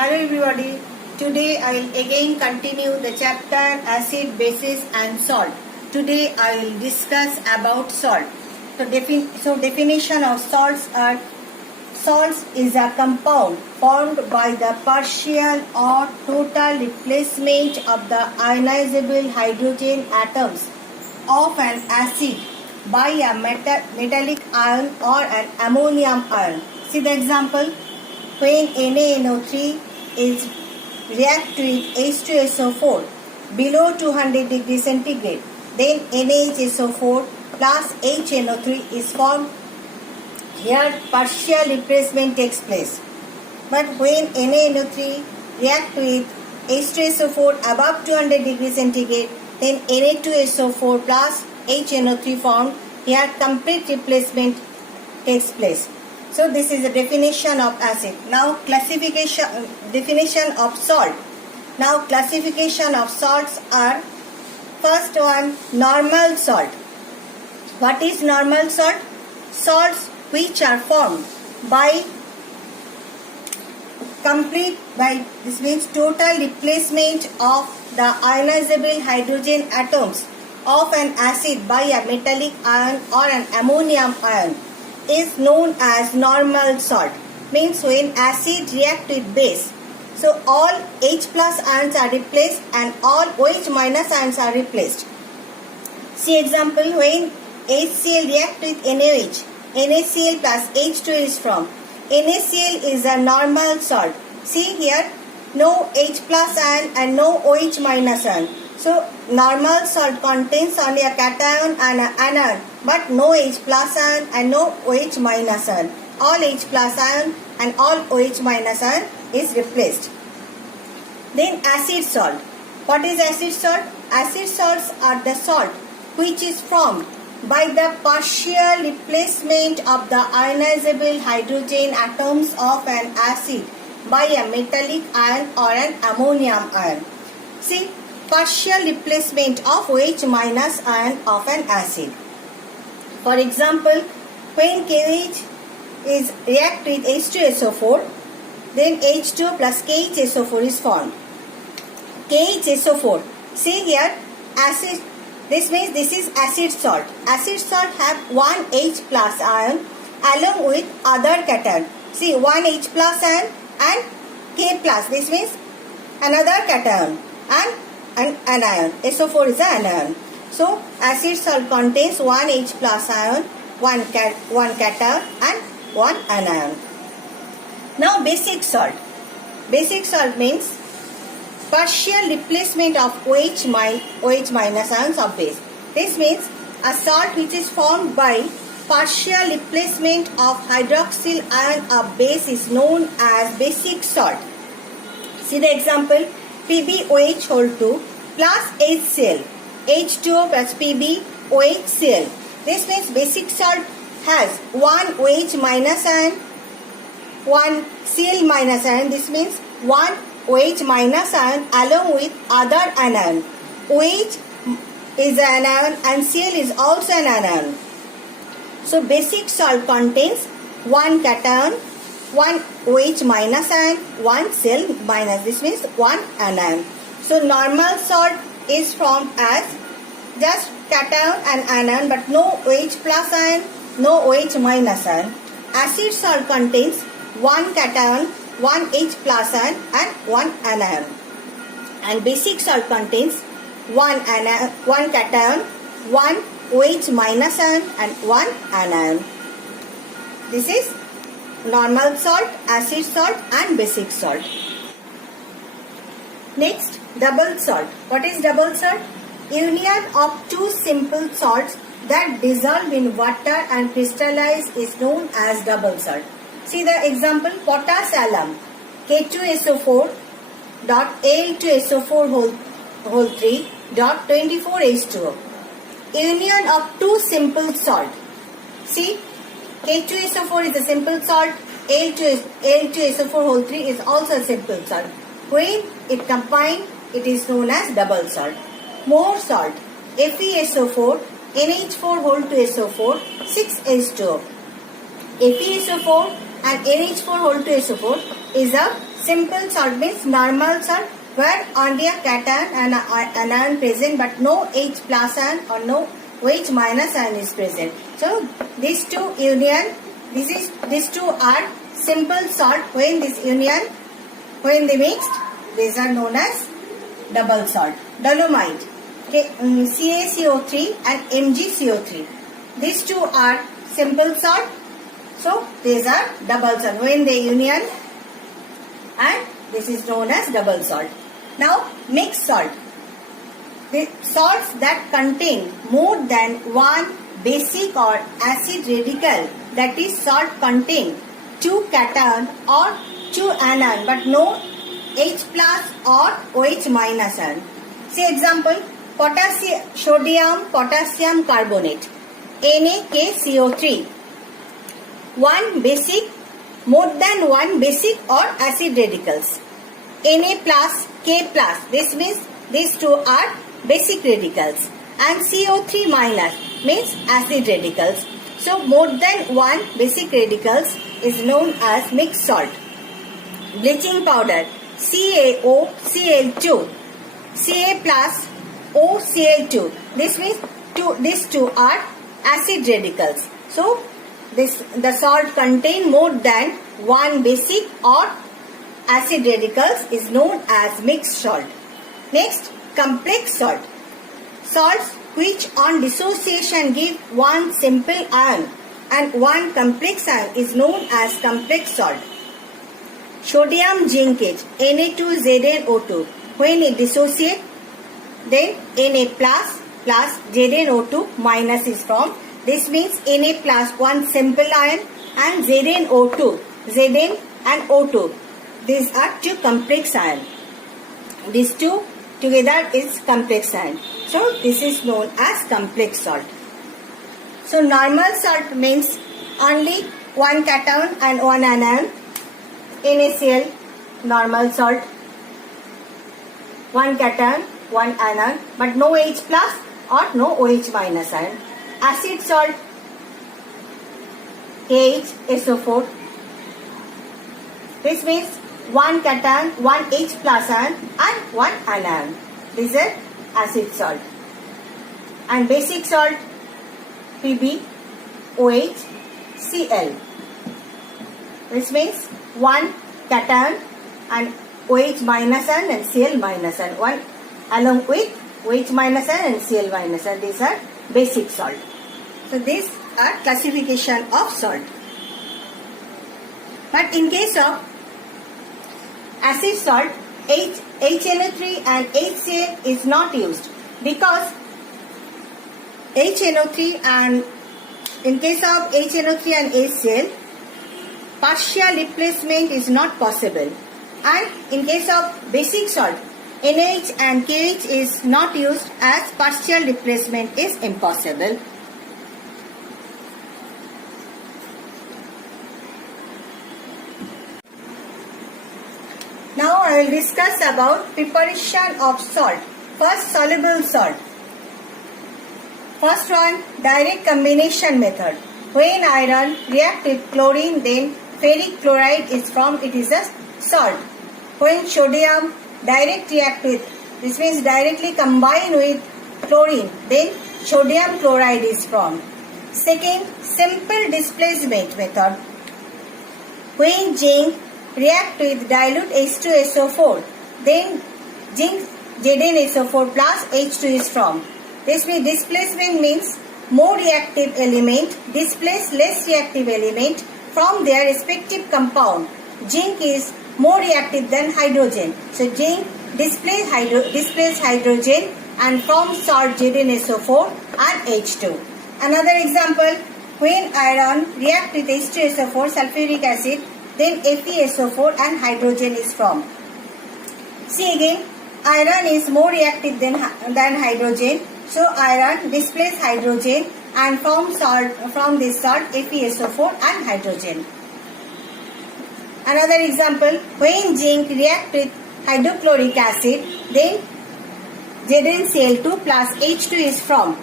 Hello everybody. Today I will again continue the chapter acid, bases and salt. Today I will discuss about salt. So definition of salts are: salts is a compound formed by the partial or total replacement of the ionizable hydrogen atoms of an acid by a metallic ion or an ammonium ion. See the example. When NaNO3 is react with H2SO4 below 200 degrees centigrade, then NaHSO4 plus HNO3 is formed. Here partial replacement takes place. But when NaNO3 react with H2SO4 above 200 degrees centigrade, then Na2SO4 plus HNO3 formed. Here complete replacement takes place. So this is the definition of acid. Now definition of salt. Now classification of salts are: first one, normal salt. What is normal salt? Salts which are formed by this means total replacement of the ionizable hydrogen atoms of an acid by a metallic ion or an ammonium ion is known as normal salt. Means when acid react with base, so all H plus ions are replaced and all OH minus ions are replaced. See example, when HCl react with NaOH, NaCl plus H2 is formed. NaCl is a normal salt. See here, no H plus ion and no OH minus ion. So normal salt contains only a cation and an anion, but no H plus ion and no OH minus ion. All H plus ion and all OH minus ion is replaced. Then acid salt. What is acid salt? Acid salts are the salt which is formed by the partial replacement of the ionizable hydrogen atoms of an acid by a metallic ion or an ammonium ion. See, partial replacement of OH minus ion of an acid. For example, when KOH is react with H2SO4, then H2 plus KHSO4 is formed. KHSO4. See here, acid. This means this is acid salt. Acid salt have one H plus ion along with other cation. See, one H plus ion and K plus. This means another cation and an anion. SO4 is an anion. So acid salt contains one H plus ion, one cation and one anion. Now basic salt. Basic salt means partial replacement of OH minus ions of base. This means a salt which is formed by partial replacement of hydroxyl ion of base is known as basic salt. See the example, PbOH whole 2 plus HCl, H2O plus PbOHCl. This means basic salt has one OH minus ion, one Cl minus ion. This means one OH minus ion along with other anion. OH is an anion and Cl is also an anion. So basic salt contains one cation, one OH minus ion, one Cl minus. This means one anion. So normal salt is formed as just cation and anion but no OH plus ion, no OH minus ion. Acid salt contains one cation, one H plus ion and one anion. And basic salt contains one cation, one OH minus ion and one anion. This is normal salt, acid salt and basic salt. Next, double salt. What is double salt? Union of two simple salts that dissolve in water and crystallize is known as double salt. See the example, potash alum, K2SO4 dot Al2SO4 whole 3 dot 24H2O. Union of two simple salt. See, K2SO4 is a simple salt, Al2SO4 whole 3 is also a simple salt. When it combined, it is known as double salt. More salt, FeSO4, NH4 whole 2 SO4, 6H2O. FeSO4 and NH4 whole 2 SO4 is a Simple salt means normal salt where only a cation and an ion present but no H plus ion or no OH minus ion is present. So these two are simple salt. When they mixed, these are known as double salt. Dolomite, okay, CaCO3 and MgCO3. These two are simple salt. So these are double salt. When they union, and this is known as double salt. Now mixed salt. The salts that contain more than one basic or acid radical, that is salt contain 2 cation or 2 anion but no H plus or OH minus ion. See example, sodium potassium carbonate, NaKCO3. More than one basic or acid radicals. Na plus, K plus, this means these two are basic radicals, and CO3 minus means acid radicals. So more than one basic radicals is known as mixed salt. Bleaching powder, CaOCl2, Ca plus OCl2. This means these two are acid radicals. So the salt contain more than one basic or acid radicals is known as mixed salt. Next, complex salt. Salts which on dissociation give one simple ion and one complex ion is known as complex salt. Sodium zincate, Na2ZnO2. When it dissociates, then Na plus ZnO2 minus is formed. This means Na plus one simple ion and ZnO2, Zn and O2. These are two complex ion. These two together is complex ion. So this is known as complex salt. So normal salt means only one cation and one anion. NaCl, normal salt. One cation, one anion, but no H plus or no OH minus ion. Acid salt, KHSO4. This means one cation, one H plus ion and one anion. This is acid salt. And basic salt, PbOHCl. This means one cation and OH minus ion and Cl minus ion. One along with OH minus ion and Cl minus ion. These are basic salt. So these are classification of salt. But in case of acid salt, HNO3 and HCl is not used because HNO3 and in case of HNO3 and HCl, partial replacement is not possible. And in case of basic salt, NaH and KH is not used as partial replacement is impossible. Now I will discuss about preparation of salt. First, soluble salt. First one, direct combination method. When iron react with chlorine, then ferric chloride is formed. It is a salt. When sodium direct react with, this means directly combine with chlorine, then sodium chloride is formed. Second, simple displacement method. When zinc react with dilute H2SO4, then zinc ZnSO4 plus H2 is formed. This means displacement means more reactive element displace less reactive element from their respective compound. Zinc is more reactive than hydrogen. So zinc displace hydrogen and forms salt ZnSO4 and H2. Another example, when iron react with H2SO4 sulfuric acid, then FeSO4 and hydrogen is formed. See again, iron is more reactive than hydrogen. So iron displace hydrogen and form salt from this salt FeSO4 and hydrogen. Another example, when zinc react with hydrochloric acid, then ZnCl2 plus H2 is formed.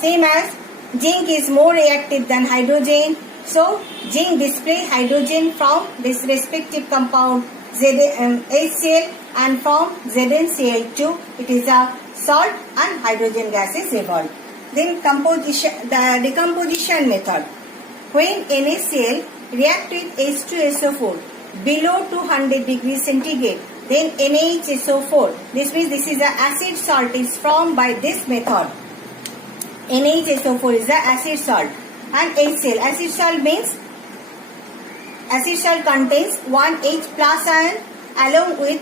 Same as zinc is more reactive than hydrogen, So zinc display hydrogen from this respective compound HCl and from ZnCl2. It is a salt and hydrogen gas is evolved. Then the decomposition method. When NaCl react with H2SO4 below 200 degrees centigrade, then NaHSO4. This means this is the acid salt is formed by this method. NaHSO4 is the acid salt. And HCl. Acid salt means acid salt contains one H plus ion along with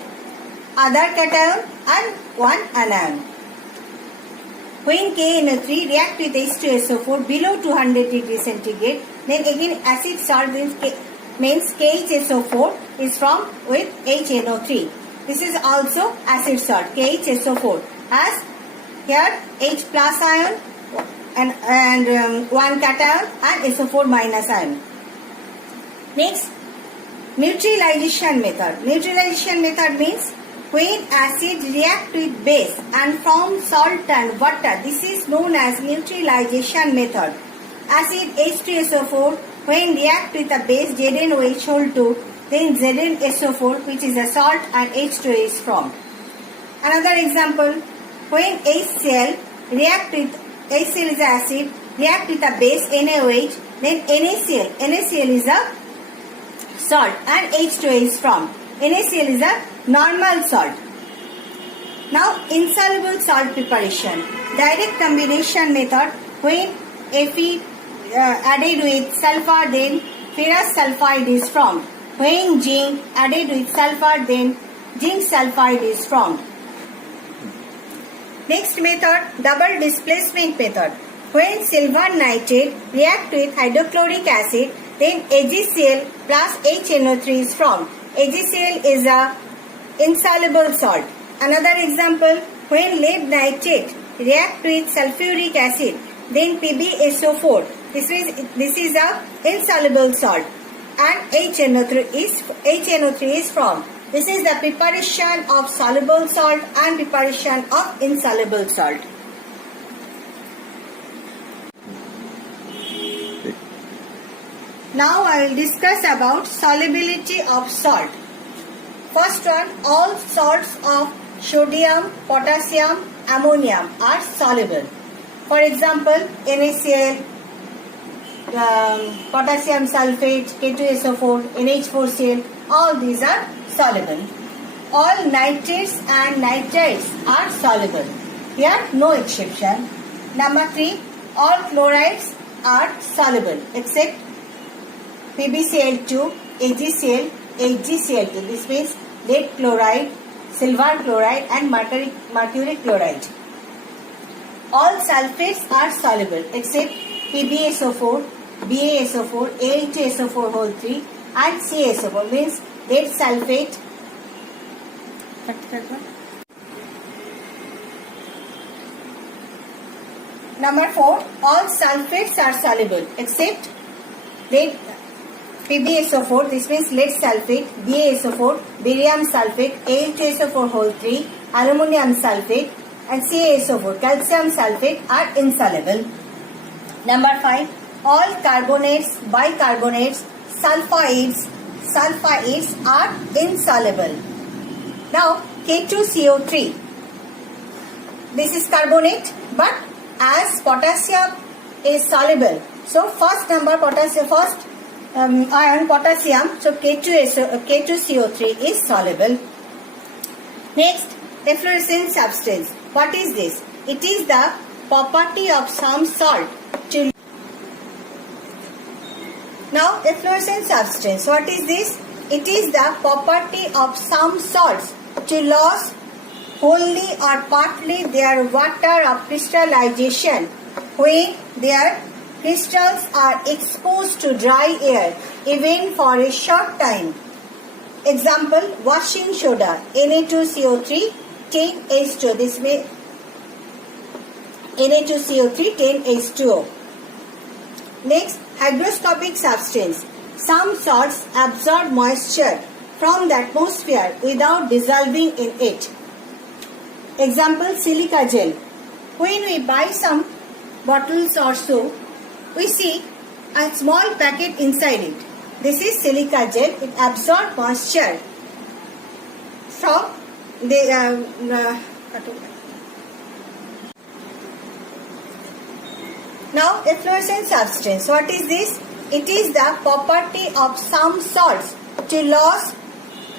other cation and one anion. When KNO3 react with H2SO4 below 200 degrees centigrade, then again acid salt means KHSO4 is formed with HNO3. This is also acid salt KHSO4 as here H plus ion and one cation and SO4 minus ion. Next, neutralization method. Neutralization method means when acid react with base and form salt and water. This is known as neutralization method. Acid H2SO4 when react with a base ZnOH2, then ZnSO4 which is a salt and H2O is formed. Another example, when HCl react with HCl is acid, react with a base NaOH, then NaCl. NaCl is a salt and H2O is formed. NaCl is a normal salt. Now insoluble salt preparation. Direct combination method when Fe added with sulfur then ferrous sulfide is formed. When zinc added with sulfur then zinc sulfide is formed. Next method, double displacement method. When silver nitrate react with hydrochloric acid, then AgCl plus HNO3 is formed. AgCl is a insoluble salt. Another example, when lead nitrate react with sulfuric acid, then PbSO4. This is a insoluble salt, and HNO3 is formed. This is the preparation of soluble salt and preparation of insoluble salt. Now I will discuss about solubility of salt. First one, all salts of sodium, potassium, ammonium are soluble. For example, NaCl, potassium sulfate, K2SO4, NH4Cl, all these are soluble. All nitrates and nitrites are soluble. Here no exception. Number 3, all chlorides are soluble except PbCl2, AgCl, HgCl2. This means lead chloride, silver chloride and mercury chloride. All sulfates are soluble except PbSO4, BaSO4, A2SO4 whole 3 and CaSO4 means lead sulfate. Number 4, all sulfates are soluble except lead PbSO4, this means lead sulfate, BaSO4, barium sulfate, A2SO4 whole 3, aluminum sulfate and CaSO4, calcium sulfate are insoluble. Number 5, all carbonates, bicarbonates, sulfides are insoluble. Now K2CO3, this is carbonate, but as potassium is soluble, so first number potassium, ion potassium, so K2CO3 is soluble. Next, efflorescent substance. What is this? It is the property of some salt to. Now, efflorescent substance. What is this? It is the property of some salts to lose wholly or partly their water of crystallization when their crystals are exposed to dry air even for a short time. Example, washing soda, Na2CO3, 10H2O. This way, Na2CO3, 10H2O. Next, hygroscopic substance. Some salts absorb moisture from the atmosphere without dissolving in it. Example, silica gel. When we buy some bottles or so, we see a small packet inside it. This is silica gel. It absorbs moisture from the Now, efflorescent substance. What is this? It is the property of some salts to lose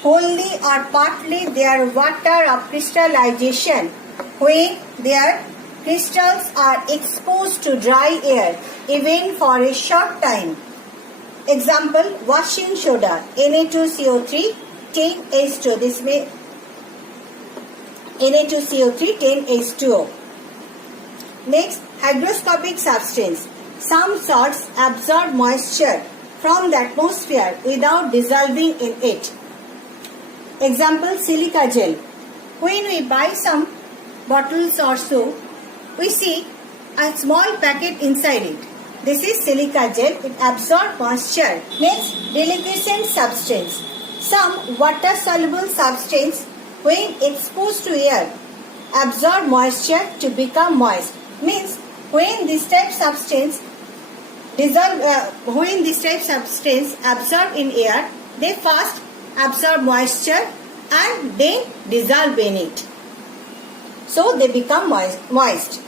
wholly or partly their water of crystallization when their crystals are exposed to dry air, even for a short time. Example, washing soda, Na2CO3, 10H2. This may Na2CO3, 10H2O. Next, hygroscopic substance. Some salts absorb moisture from the atmosphere without dissolving in it. Example, silica gel. When we buy some bottles or so, we see a small packet inside it. This is silica gel. It absorbs moisture. Next, deliquescent substance. Some water-soluble substance, when exposed to air, absorb moisture to become moist. Means when this type substance absorb in air, they first absorb moisture and then dissolve in it. So they become moist.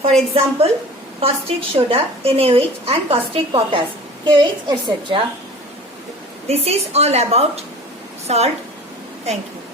For example, caustic soda, NaOH, and caustic potash, KOH, etc. This is all about salt. Thank you.